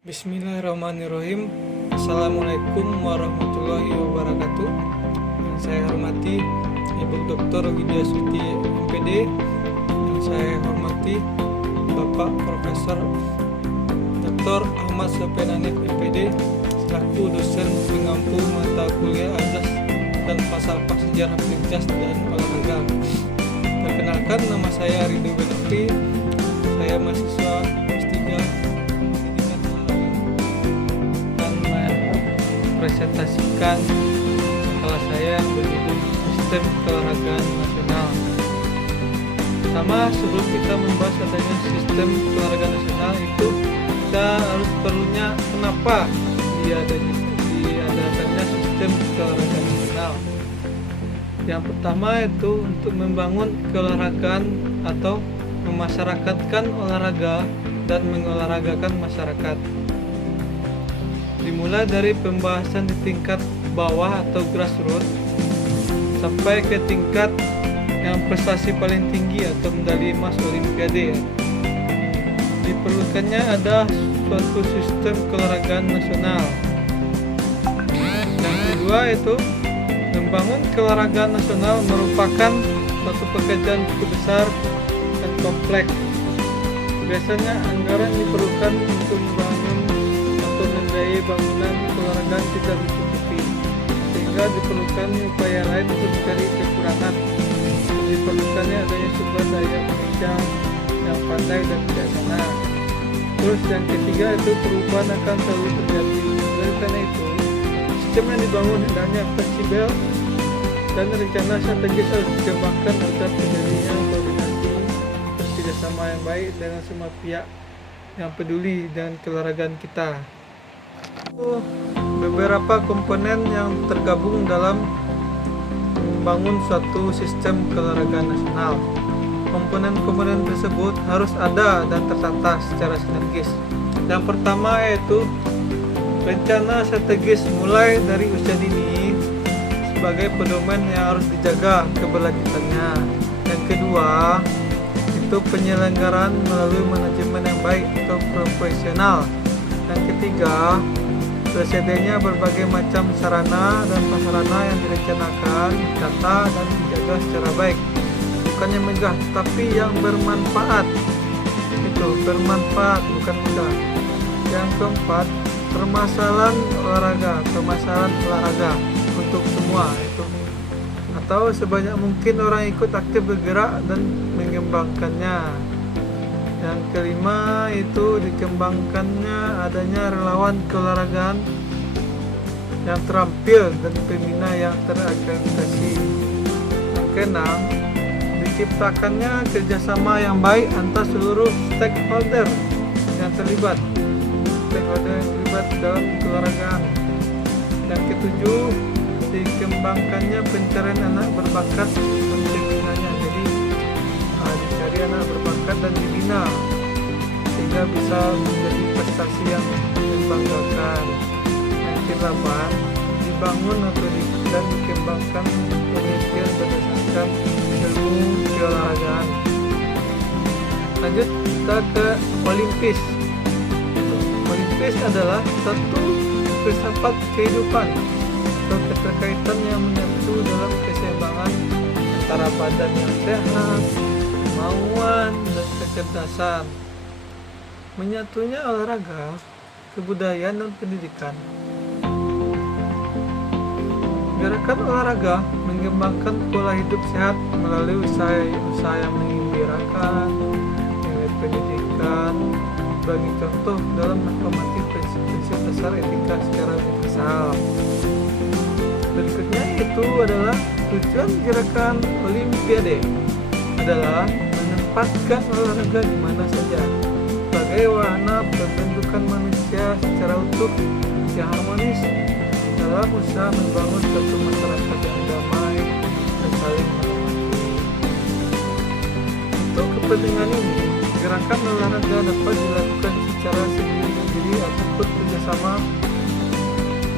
Bismillahirrahmanirrahim. Assalamualaikum warahmatullahi wabarakatuh. Yang saya hormati Ibu Dr. Widya Suti MPD. Yang saya hormati Bapak Profesor Dr. Ahmad Sofian Hanif MPD selaku dosen pengampu mata kuliah Azas dan Falsafah Sejarah Penjas dan Olahraga. Perkenalkan, nama saya Ridho Benofri. Saya mahasiswa S3 presentasikan makalah saya yang berjudul Sistem Keolahragaan Nasional. Pertama, sebelum kita membahas adanya sistem keolahragaan nasional, itu kita harus perlunya kenapa diadakannya sistem keolahragaan nasional. Yang pertama itu untuk membangun keolahragaan atau memasyarakatkan olahraga dan mengolahragakan masyarakat. Dimulai dari pembahasan di tingkat bawah atau grassroots sampai ke tingkat yang prestasi paling tinggi atau medali emas Olimpiade. Diperlukannya ada suatu sistem keolahragaan nasional. Yang kedua itu membangun keolahragaan nasional merupakan suatu pekerjaan cukup besar dan kompleks. Biasanya anggaran diperlukan untuk membangun atau membiayai bangunan keolahragaan tidak mencukupi, sehingga diperlukan upaya lain untuk mencari kekurangan. Diperlukannya adanya sumber daya manusia yang pandai dan bijaksana. Terus yang ketiga itu perubahan akan selalu terjadi. Oleh karena itu, sistem yang dibangun hendaknya fleksibel dan rencana strategis harus dikembangkan agar terjadinya koordinasi dan kerjasama yang baik dengan semua pihak yang peduli dengan keolahragaan kita. Beberapa komponen yang tergabung dalam membangun suatu sistem keolahragaan nasional. Komponen-komponen tersebut harus ada dan tertata secara sinergis. Yang pertama yaitu rencana strategis mulai dari usia dini sebagai pedoman yang harus dijaga keberlanjutannya. Yang kedua itu penyelenggaraan melalui manajemen yang baik atau profesional. Yang ketiga, tersedianya berbagai macam sarana dan prasarana yang direncanakan, ditata dan dijaga secara baik. Bukannya megah, tapi yang bermanfaat. Itu bermanfaat, bukan megah. Yang keempat, permasalahan olahraga untuk semua itu. Atau sebanyak mungkin orang ikut aktif bergerak dan mengembangkannya. Yang kelima itu dikembangkannya adanya relawan keolahragaan yang terampil dan pembina yang terakreditasi. Yang keenam, diciptakannya kerjasama yang baik antar seluruh stakeholder yang terlibat dalam keolahragaan. Yang ketujuh, dikembangkannya pencarian anak berbakat dan pembinanya. Jadi dicari anak berbakat dan dibina sehingga bisa menjadi prestasi yang membanggakan. Yang kedelapan, dibangun dan dikembangkan penelitian berdasarkan ilmu keolahragaan. Lanjut kita ke Olimpis. Olimpis adalah satu filsafat kehidupan atau keterkaitan yang menyatu dalam keseimbangan antara badan yang sehat, kemauan, dan kecerdasan. Menyatunya olahraga, kebudayaan, dan pendidikan. Gerakan olahraga mengembangkan pola hidup sehat melalui usaha yang menggembirakan, nilai pendidikan, bagi contoh dalam menghormati prinsip-prinsip dasar etika secara universal. Berikutnya itu adalah tujuan gerakan Olimpiade adalah menempatkan olahraga di mana saja sebagai wahana pembentukan manusia secara utuh yang harmonis dalam usaha membangun suatu masyarakat yang damai dan saling menghormati. Untuk kepentingan ini, gerakan olahraga dapat dilakukan secara sendiri-sendiri ataupun bekerjasama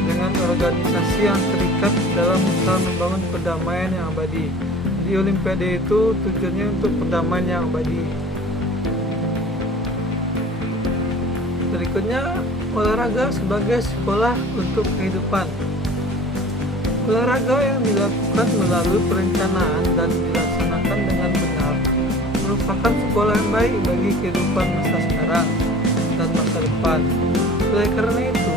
dengan organisasi yang terikat dalam usaha membangun perdamaian yang abadi. Di Olimpiade itu tujuannya untuk perdamaian yang abadi. Berikutnya, olahraga sebagai sekolah untuk kehidupan. Olahraga yang dilakukan melalui perencanaan dan dilaksanakan dengan benar merupakan sekolah yang baik bagi kehidupan masa sekarang dan masa depan. Oleh karena itu,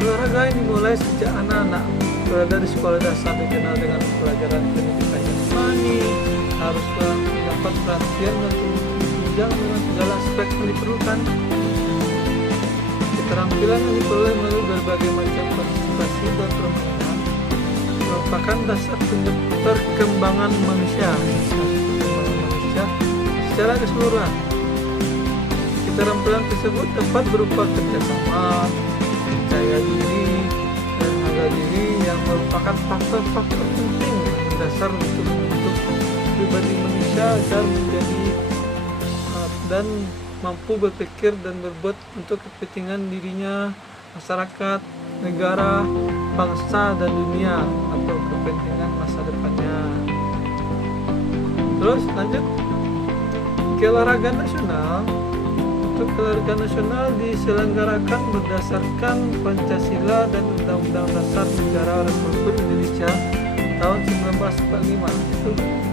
olahraga yang dimulai sejak anak-anak berada di sekolah dasar dikenal dengan pelajaran pendidikan jasmani haruslah mendapat perhatian dan tunjang dengan segala aspek yang diperlukan. Keterampilan yang diperoleh melalui berbagai macam partisipasi dan permainan merupakan dasar perkembangan manusia secara keseluruhan. Keterampilan tersebut dapat berupa kerjasama, percaya diri, dan harga diri yang merupakan faktor-faktor penting mendasar untuk membentuk pribadi manusia agar menjadi dan mampu berpikir dan berbuat untuk kepentingan dirinya, masyarakat, negara, bangsa, dan dunia atau kepentingan masa depannya. Terus lanjut keolahragaan nasional. Untuk keolahragaan nasional diselenggarakan berdasarkan Pancasila dan Undang-Undang Dasar Negara Republik Indonesia tahun 1945.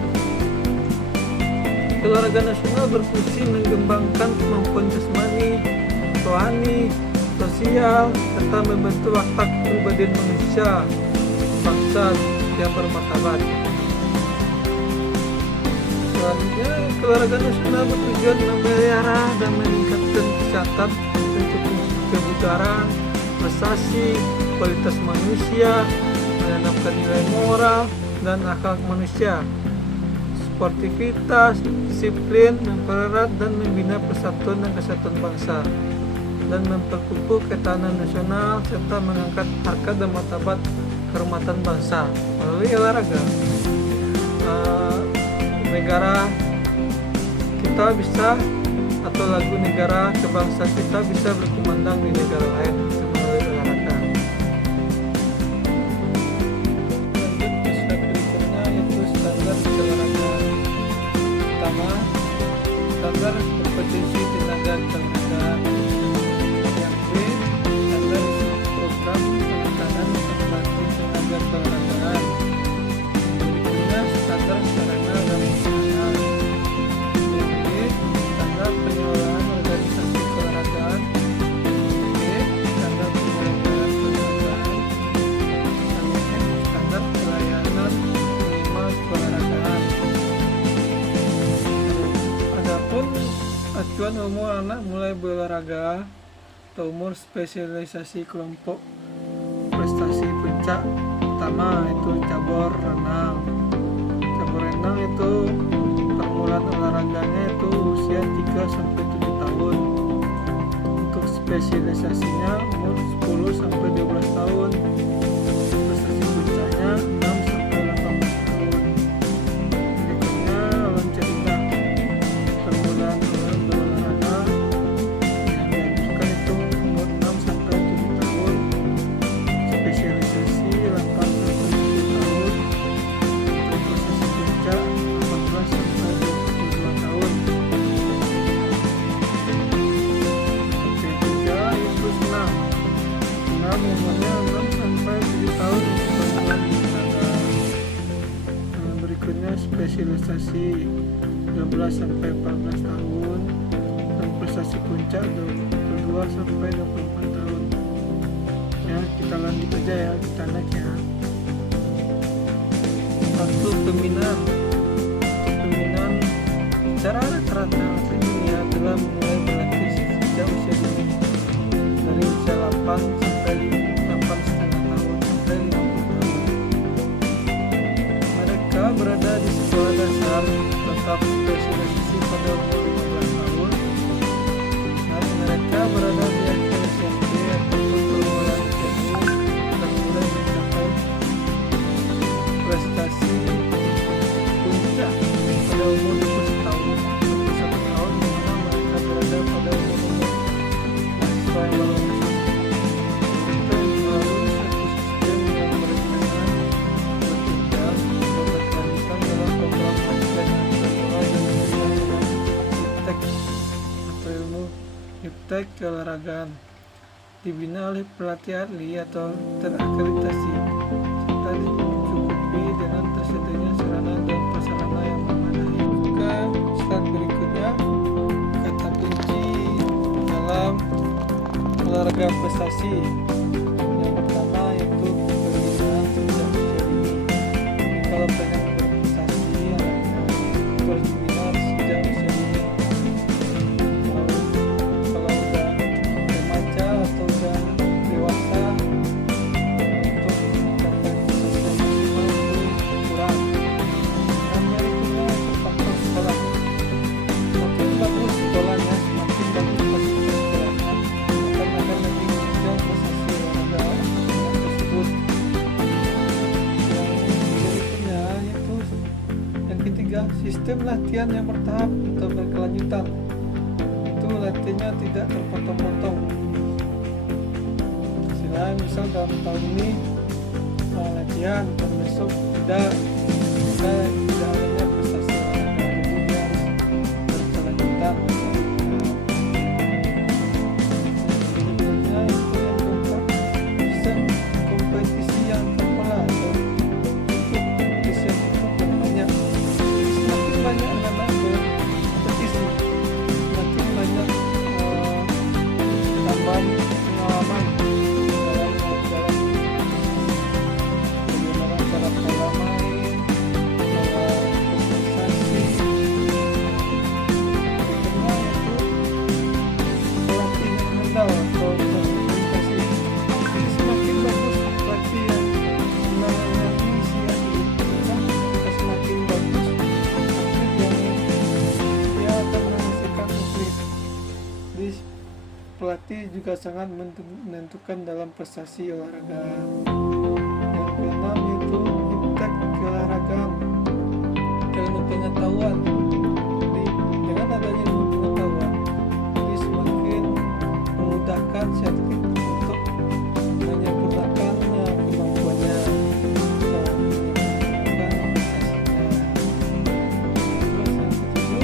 Keolahragaan nasional berfungsi mengembangkan kemampuan jasmani, rohani, sosial, serta membentuk watak kepribadian manusia bangsa yang bermartabat. Selanjutnya, keolahragaan nasional bertujuan memelihara dan meningkatkan kesehatan untuk kebugaran, prestasi, kualitas manusia, menanamkan nilai moral dan akhlak manusia, sportivitas, disiplin, mempererat dan membina persatuan dan kesatuan bangsa, dan memperkukuh ketahanan nasional serta mengangkat harkat dan martabat kehormatan bangsa. Melalui olahraga, negara kita bisa atau lagu negara kebangsaan kita bisa berkumandang di negara lain melalui olahraga. Lanjut ke slide berikutnya, yaitu standar olahraga. Pertama, standar kompetensi tenaga keolahragaan. Yang B, standar program penekanan pembantu tenaga keolahragaan. Berikutnya, standar sarana dan prasarana. Yang D, standar pengelolaan organisasi keolahragaan. C, standar penyelenggaraan keolahragaan. Dan E, standar pelayanan minimal keolahragaan. Adapun acuan umur anak mulai berolahraga atau umur spesialisasi kelompok prestasi puncak. Pertama itu cabur renang. Cabur renang itu permulaan olahraganya itu usia 3-7 tahun. Untuk spesialisasinya umur 10-12 tahun. Prestasi puncaknya 6-18 tahun. Berikutnya loncat indah. Permulaan berolahraga yang dianjurkan itu umur 6-7 tahun. Spesialisasi 8-10 tahun. Untuk prestasi puncak 18-22 tahun. Oke, tiga itu senam. Senam umurnya 6-7 tahun untuk permulaan olahraga. Berikutnya spesialisasi 12-14 tahun dan prestasi puncak 22-24 tahun. Ya, kita lanjut aja ya, kita naik ya. Satu, pembinaan. Secara rata-rata atlet dunia telah mulai berlatih sejak usia dini, dari usia 8 sampai 8,5 tahun sampai 50 tahun. Mereka berada di sekolah dasar tetap spesialisasi pada umur 15 tahun, dan mereka berada di akhir SMP ataupun permulaan SMA dan mulai mencapai prestasi puncak pada umur 20 tahun sampai iptek keolahragaan, dibina oleh pelatih ahli atau terakreditasi, serta dicukupi dengan tersedianya sarana dan prasarana yang memadai. Juga slide berikutnya, kata kunci dalam olahraga prestasi. Yang pertama yaitu pembinaan sejak usia dini. Jadi kalau pengen berprestasi, harus dibina sejak usia dini. Kalau udah remaja atau udah dewasa, untuk mencapai prestasi yang maksimal itu kurang. Dan berikutnya faktor sekolah. Semakin bagus sekolahnya, semakin bagus fasilitas sekolahnya, akan lebih menunjang prestasi olahraga tersebut. Yang berikutnya yaitu yang ketiga, sistem latihan yang bertahap atau berkelanjutan. Itu latihannya tidak terpotong-potong. Selain misal dalam tahun ini latihan, dan besok tidak adanya prestasi olahraga, jadi dia harus berkelanjutan. Berikutnya itu yang keempat, sistem kompetisi yang terpola atau kompetisi yang banyak. Semakin banyak anak-anak berkompetisi, semakin banyak tambahan pengalaman dalam bagaimana cara pola main, pola sosialisasi. Berikutnya yaitu pelatih yang mental atau komunikasi. Jadi semakin bagus pelatih yang menangani si atlet, maka semakin bagus atlet yang dia akan menghasilkan atlet. Jadi pelatih juga sangat menentukan dalam prestasi olahraga. Yang keenam itu iptek keolahragaan, ilmu pengetahuan. Jadi dengan adanya ilmu pengetahuan, jadi semakin memudahkan si atlet untuk menyempurnakan kemampuannya dan menyempurnakan prestasinya. Terus yang ketujuh,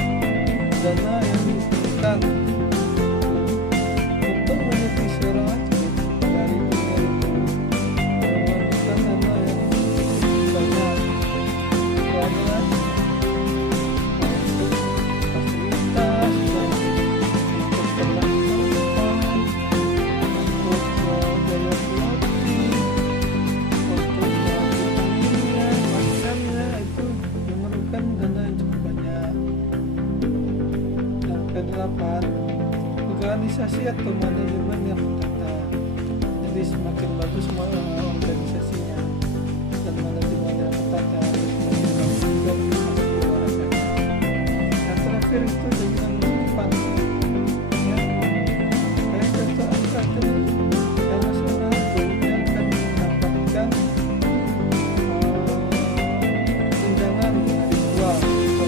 dana yang diperlukan untuk menjadi seorang atlet dari dunia itu memerlukan dana yang banyak. Soalnya untuk fasilitas, untuk perlengkapan, untuk biaya pelatih, untuk pertandingan, makannya, itu memerlukan dana yang cukup banyak. Yang kedelapan, organisasi atau manajemen yang tertata. Jadi semakin bagus organisasinya dan manajemen yang tertata, semakin bagus juga prestasi olahraganya. Yang terakhir itu jaminan masa depan. Ya, kayak contoh atlet yang nasional itu dia akan mendapatkan tunjangan dari dua atau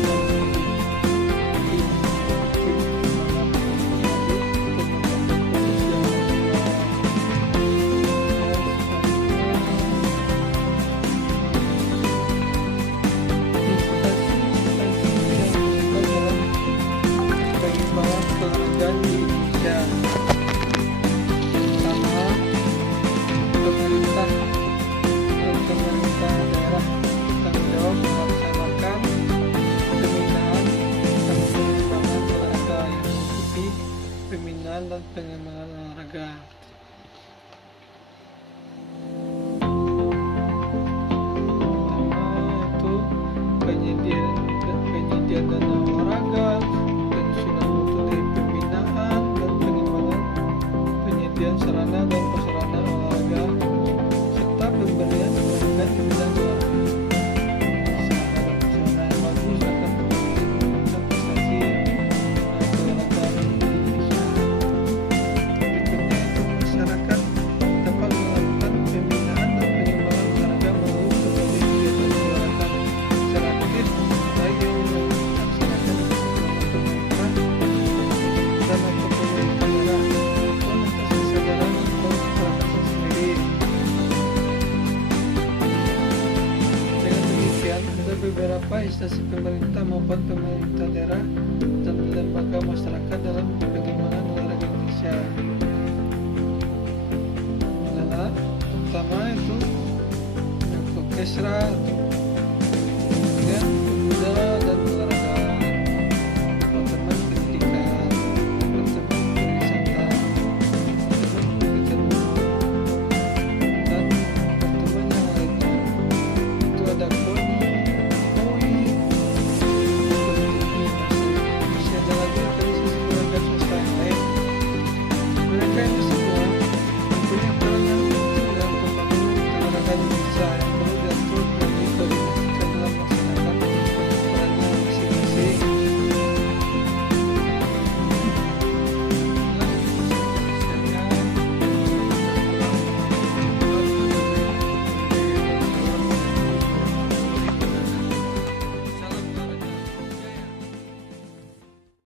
olahraga di Indonesia. Pertama, pemerintah daerah tanggung jawab melaksanakan pembinaan dan pengembangan olahraga yang meliputi pembinaan dan pengembangan olahraga. Pertama itu penyediaan dana olahraga, penyusunan mutu dari pembinaan dan pengembangan, penyediaan sarana dan prasarana olahraga, serta pemberian pelatihan di bidang olahraga. Sarana yang bagus akan meningkatkan prestasi keolahragaan di Indonesia. Berikutnya itu masyarakat dapat melakukan pembinaan dan pengembangan olahraga melalui berbagai kegiatan olahraga secara aktif, baik yang dilaksanakan di pemerintah dan atau pemerintah daerah maupun atas kesadaran atau kesepakatan sendiri. Dengan demikian, ada beberapa instansi pemerintah maupun pemerintah daerah dan lembaga masyarakat dalam pengembangan olahraga Indonesia Indonesia adalah pertama itu orkestra atau